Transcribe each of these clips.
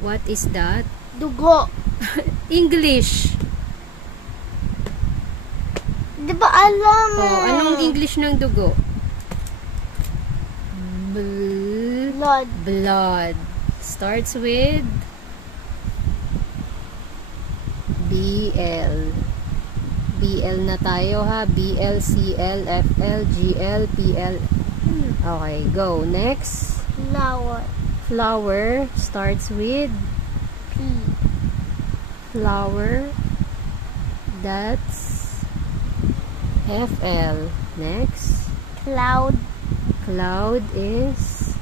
What is that? Dugo. English. Di ba alam Oh, anong English ng dugo? Blood. Blood. Starts with BL. BL na tayo ha. BL, CL, FL, GL, PL. Okay, go. Next. Flower. Flower starts with P. flower. That's FL. Next. Cloud. Cloud is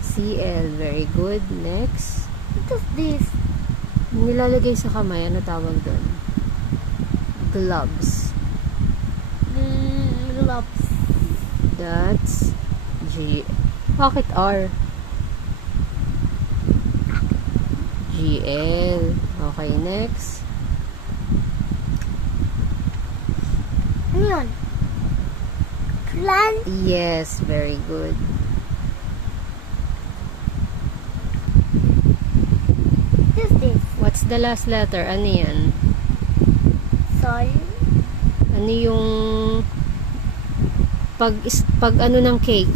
CL. Very good. Next. What is this? Nilalagay sa kamay. Ano tawag doon? Gloves. Gloves. That's G. Bakit R? GL. Okay, next. Ano yun? Plant. Yes, very good. What is this? What's the last letter? Ano yan? Sol. Ano yung pag ano ng cake?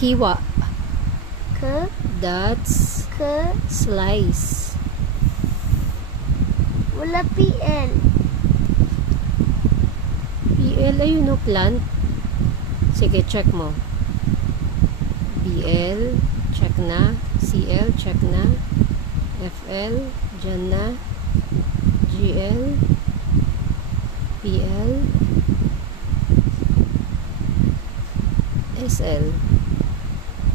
Hiwa. K. That's K. slice. Wala PL. PL, ayun no, plant. Sige, check mo. BL, check na. CL, check na. FL, dyan na. GL, PL, SL.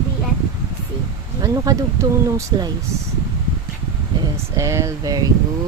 DF. C. Ano kadugtong nung slice? SL, very good.